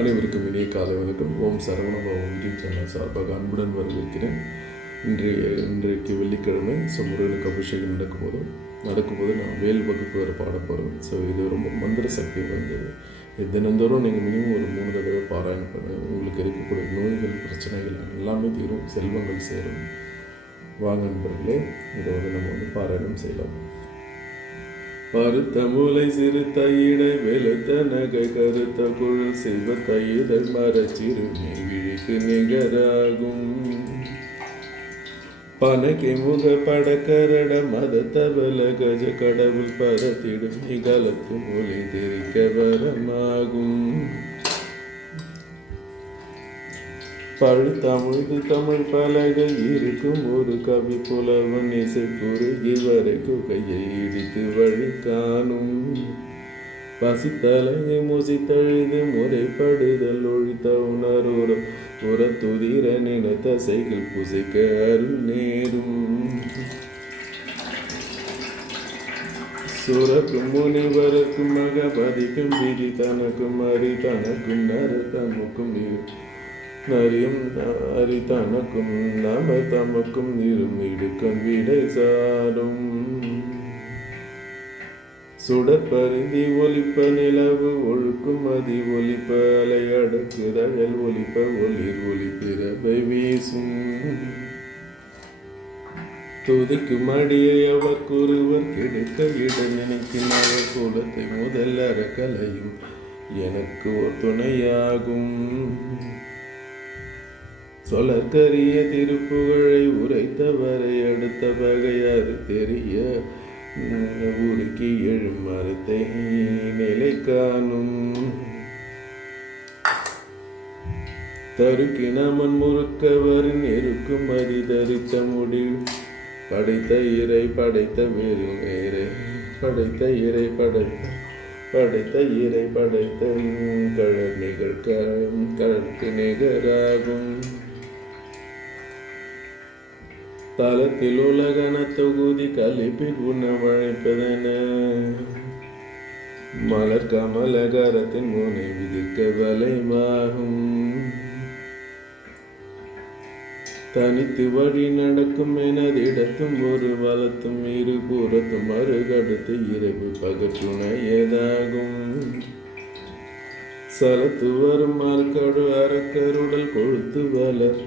அனைவருக்கும் இனிய காலை வணக்கம். ஓம் சரவணபவம் யூடியூப் சேனல் சார்பாக அன்புடன் வரவேற்கிறேன். இன்றைக்கு வெள்ளிக்கிழமை. முருகனுக்கு அபிஷேகம் நடக்கும்போது நான் வேல் வகுப்பு வேறு பாட போகிறேன். இது ரொம்ப மந்திர சக்தி வாய்ந்தது. தினந்தோறும் நீங்கள் மினிமம் ஒரு 3 தடவை பாராயணம் பண்ணுங்கள். உங்களுக்கு இருக்கக்கூடிய நோய்கள், பிரச்சனைகள் எல்லாமே தீரும், செல்வங்கள் சேரும். வாங்க நண்பர்களே, இதை நம்ம பாராயணம் செய்யலாம். பருத்த மூளை சிறுத்த இடை வெளுத்த நகை கருத்த குழல் சிவத்த இதழ் மரச்சிறுமி விழிக்கு நிகராகும். பனக்கை முக படக்கரட மத தபல கஜ கடவுள் பரத்திடும் நிகலத்து மொழி தெரிக்க வரமாகும். பழுத்தமிழ்து தமிழ் பலகை இருக்கும் ஒரு கவி புலவன் இசை குறுகி வரை குகையை இடித்து வழி காணும். பசித்தலையை முசித்தழுது முறைப்படுதல் ஒழித்த உணர்வுற துதிர நினைத்த சைக்கிள் புசிக்க அருள் நேரும். சுரக்கும் முனிவருக்கும் மகபதிக்கும் விதி தனக்கும் அறி தனக்கும் நரதமுக்கும் நரியும் அறி தனக்கும் நம தமக்கும் நிறும் இடுக்கன் விடை சாரும். சுடற்பருந்தி ஒலிப்ப நிலவு ஒழுக்கும் மதி ஒலிப்ப அலை அடக்குதழல் ஒலிப்ப ஒளிர் ஒலிப்பிறவை வீசும். துதிக்கும் அடியை அவர்க்குருவர் கெடுக்க இட நினைக்கும் அவர் குலத்தை முதல் அறக்கலையும் எனக்கு ஒரு துணையாகும். சொலற்கரிய திருப்புகழை உரைத்தவரை அடுத்த பகையாறு தெரிய உருக்கி எழும் மரத்தை நிலை காணும். தருக்கினமன் முறுக்கவரின் இருக்கும் அதி தரித்த முடி படைத்த இறை படைத்த வேறு வேறு படைத்த இறை படைத்த இறை படைத்த கடற்கு நிகராகும். தலத்தில் உலகன தொகுதி கலிப்பில் உணவழைப்பதென மலர் கமலகரத்தின் முனை விதிர்க்க வலைமாகும். தனித்து வழி நடக்கும் எனதிடத்தும் ஒரு வலத்தும் இரு புறத்தும் அருகடுத்து இரவு பகற்றுணையதாகும். சலத்து வரும் அறக்கடு அறக்கருடல் கொழுத்து வளர்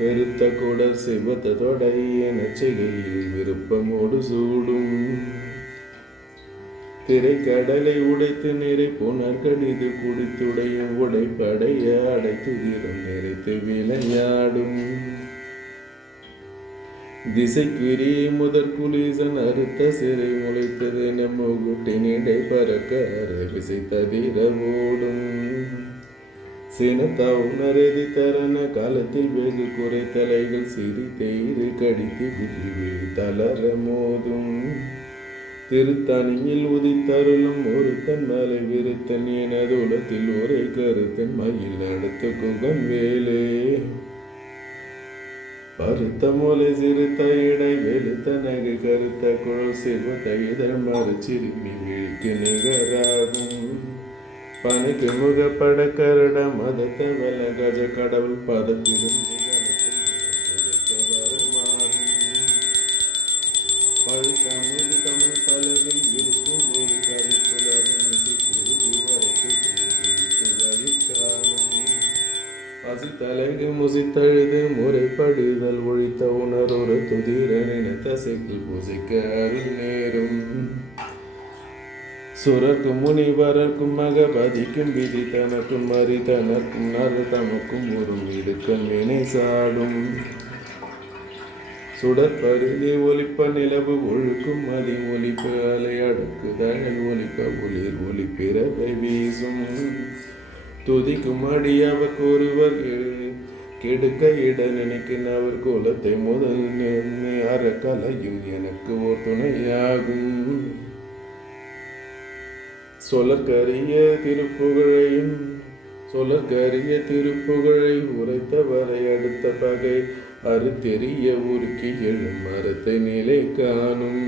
பெருத்த குடர் சிவத்த தொடை என செய்கையில் விருப்பமோடு சூடும். திரைக்கடலை உடைத்து நிறை புனர் கடிது குடித்துடையும் உடைப்படைய அடைத்துதிரும் நிறைத்து விளையாடும். திசைக்குரிய முதற் குலீசன் அறுத்த சிறை முளைத்தது நம்முகுட்டின் இடை பறக்க அரை விசை தவிர ஓடும். சினத்தவுணரெதி தரன காலத்தில் வெகு குறை தலைகள் சிறி தேய்து கடித்து விழி தளர மோதும். திருத்தணியில் உதித்தருளும் ஒருத்தன் மலை விருத்தன் எனதுலத்தில் ஒரே கருத்தன் மயில் நடத்து குகன் வேலே. பருத்த மூலை சிறுத்த இடை வெளுத்த நகை கருத்த குழல் சிவத்த இதழ் மறுச்சிறுமி விழிக்கு நிகராகும். பனைக்கு முக படக்கரட மதத்த வல கஜ கடவுள் பதத்திடும் பழுத்தமிழ் தமிழ் பலகை இருக்கும் ஒரு கவி புலவன் இசை குறுகி வரைக்கு வழி காணும். பசித்தலைகு முசித்தழுது முறைப்படுதல் ஒழித்த உணர்வு துதிர நினைத்த சைக்கிள் பூசிக்க அருள் நேரும். சுரக்கும் முனிவரர்க்கும் மகபதிக்கும் விதி தனக்கும் அறி தனக்கும் நரதமுக்கும் ஒரு இடுக்கன் வினை சாடும். சுடற்பருதி ஒலிப்ப நிலவு ஒழுக்கும் மதி ஒலிப்பு அலை அடக்கு தழல் ஒலிப்ப ஒளிர் ஒலிப்பிறவை வீசும். துதிக்கும் அடியவர் ஒருவர் கெடுக்க இட நினைக்கின் அவர் குலத்தை முதல் அறக்கலையும் எனக்கு ஒரு துணையாகும். சொலற்கரிய திருப்புகழை உரைத்தவரை அடுத்த பகை அறுத்தெறிய உருக்கி எழும் மரத்தை நிலை காணும்.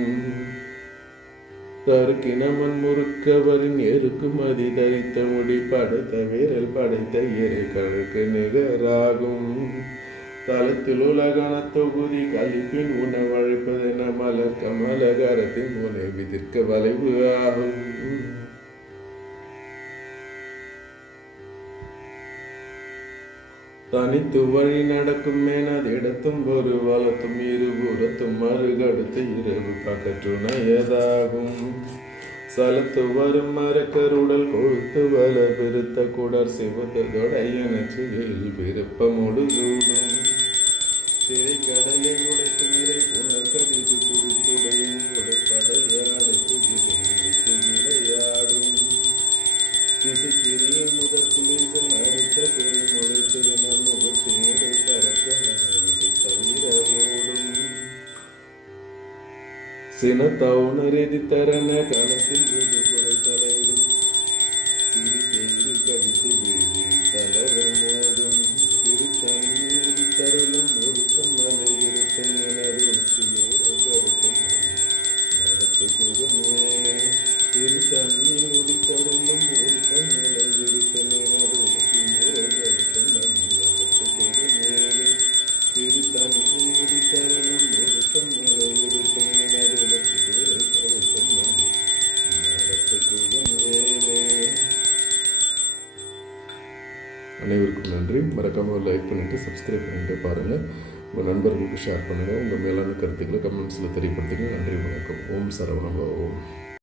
தருக்கினமன் முறுக்கவரின் எருக்குமதி தரித்த முடி படைத்த வீரல் படைத்த இறை கழுக்கு நிகராகும் தளத்தில் உலகன தொகுதி கழிப்பின் உணவழைப்பதென மலர் கமலகரத்தின் முனை விதிர்க்க வளைவு ஆகும். தனித்து வழி நடக்கும் மேனதிடத்தும் ஒரு வளத்தும் இருபுறத்தும் மறுகடுத்து இரவு பகற்றுணையதாகும். சலத்து வரும் மரக்கருடல் கொழுத்து வல பெருத்த குடர் சிவத்தொடையன சிகையில் விருப்பமொடு சூடும். திரைக்கடலை உடைத்து நிறை புனர்கடிது குடித்துடையும் உடைப்படையாடைத்து விளைத்து விளையாடும். திசைக்கிரியை முதல் குளிசன் அறுத்த பெரு முளைத்தது நன்முகத்தேரை பறக்க தவிர ஓடும். சினத்தவுணரெதி தரன களத்தில் வெகு குறை தலையிடும். சிறிதேறு கடித்து வீழி தளர மோதும். திருத்தண்ணீர் தருளும் ஒருத்தம் மலை இருத்தன் எனதுலூர கருத்தம் நடத்து குகன் மேலே. திருத்தண்ணீர் உடித்தருளும் ஒருத்தன் மலை இருத்தன் எனதுலூர கருத்தம் நடத்து குகன் மேலே. திருத்தண்ணீர் உடித்தருளும் ஒருத்தன் மலை இருத்தன் எனதுலூர கருத்தம் நடத்து குகன் மேலே. அனைவருக்கும் நன்றி. மறக்காமல் லைக் பண்ணிவிட்டு சப்ஸ்கிரைப் பண்ணிட்டு பாருங்கள். உங்கள் நண்பர்களுக்கு ஷேர் பண்ணுங்கள். உங்கள் மேலான கருத்துக்களை கமெண்ட்ஸில் தெரியப்படுத்துங்க. நன்றி, வணக்கம். ஓம் சரவணபவ ஓம்.